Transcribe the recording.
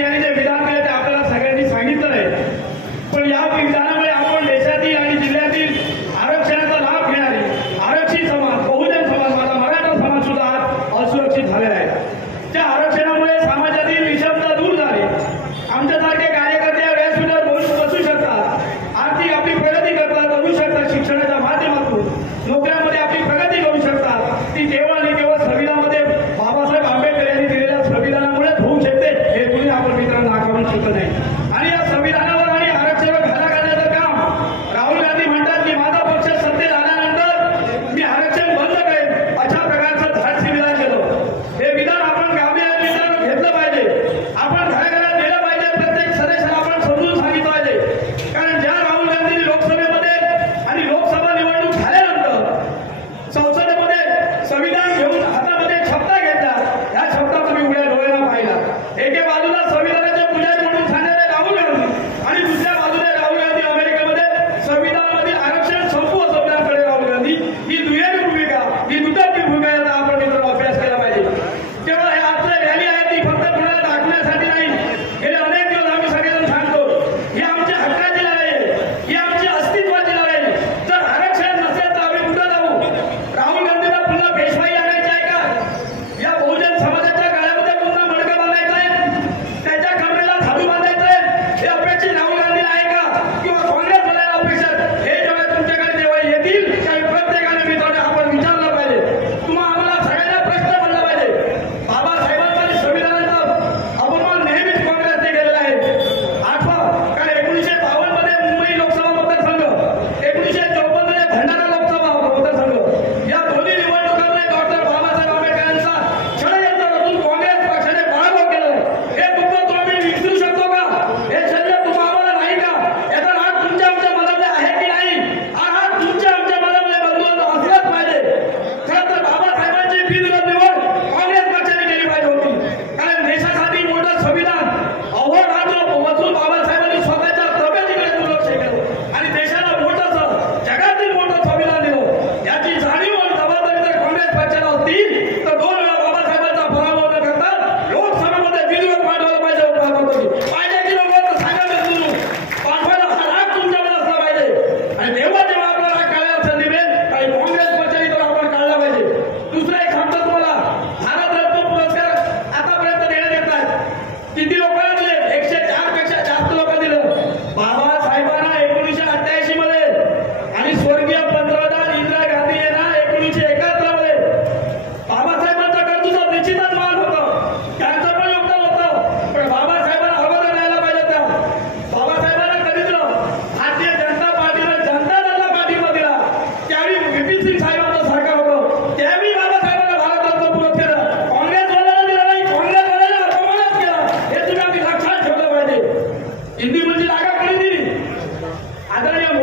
यांनी जे विधान केलं ते आपल्याला सगळ्यांनी सांगितलं आहे पण या विधानामध्ये aguanta हिंदी म्हणजे जागा खरेदी. आदरणीय